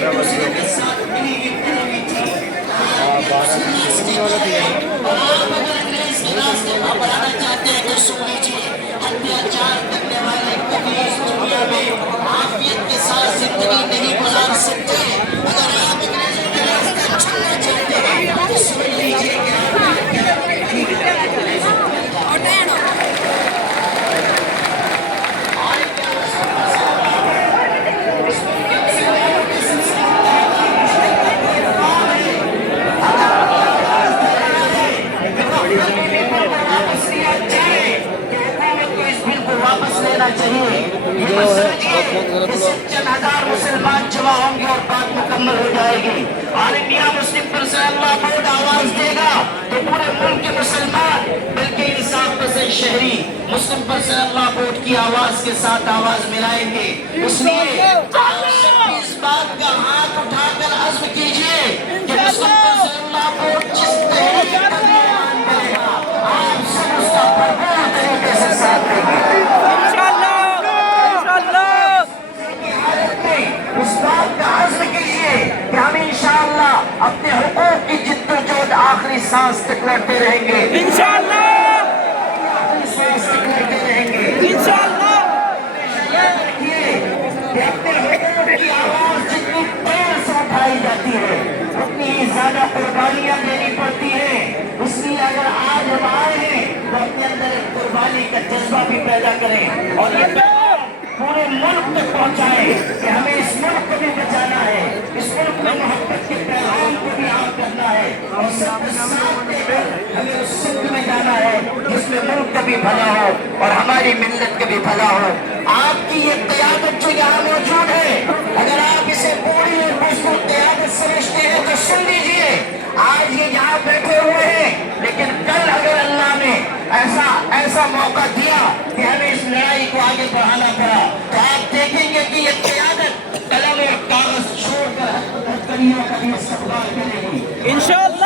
12 बजे बढ़ाना चाहते हैं तो सुन लीजिए। अत्याचार करने वाले कभी इस दुनिया में आफियत के साथ जिंदगी नहीं गुजार सकते। अगर आप अंग्रेजों के रास्ते छोड़ना चाहते हैं तो सुन लीजिए कि चाहिए। चंद हजार मुसलमान जमा होंगे और बात मुकम्मल हो जाएगी। All India Muslim personal board आवाज देगा तो पूरे मुल्क के मुसलमान बल्कि इंसाफ पसंद शहरी मुस्लिम पर्सनल बोर्ड की आवाज के साथ आवाज मिलाएंगे। इसलिए आप सब इस बात का हाथ उठाकर अज़्म कीजिए कि मुस्लिम पर्सनल बोर्ड जिस तहरीक का ऐलान करेगा आप सब उसका भरपूर तरीके से साथ देंगे। इस बात का आज़्म कीजिए कि हम इंशाअल्लाह अपने हुकूक की जिद्दोजहद आखिरी सांस तक लड़ते रहेंगे। इंशाअल्लाह आखिरी सांस तक लड़ते रहेंगे। इंशाअल्लाह अपने हुकूक की आवाज जितनी देर से उठाई जाती है उतनी ही ज्यादा कुर्बानियां देनी पड़ती है। इसलिए अगर आज हम आए हैं तो अपने अंदर एक कुर्बानी का जज्बा भी पैदा करें और पूरे मुल्क तक पहुंचाए कि हमें इस मुल्क को भी बचाना है, इस मुल्क में मोहब्बत के पैगाम को भी आम करना है और सबके साथ देकर हमें उस सिद्ध में जाना है जिसमें मुल्क का भी भला हो और हमारी मिल्लत का भी भला हो। आपकी ये क़यादत जो यहाँ मौजूद है, अगर आप इसे पूरी और मजबूत क़यादत समझते हैं तो सुन लीजिए। आज ये यहाँ बैठे हुए हैं लेकिन कल अगर अल्लाह ने ऐसा मौका दिया कि हमें इस लड़ाई को आगे बढ़ाना पड़ा तो आप देखेंगे कि ये क़यादत कलम और कागज छोड़कर हथकड़ियों का भी इस्तेमाल करेगी इंशाअल्लाह।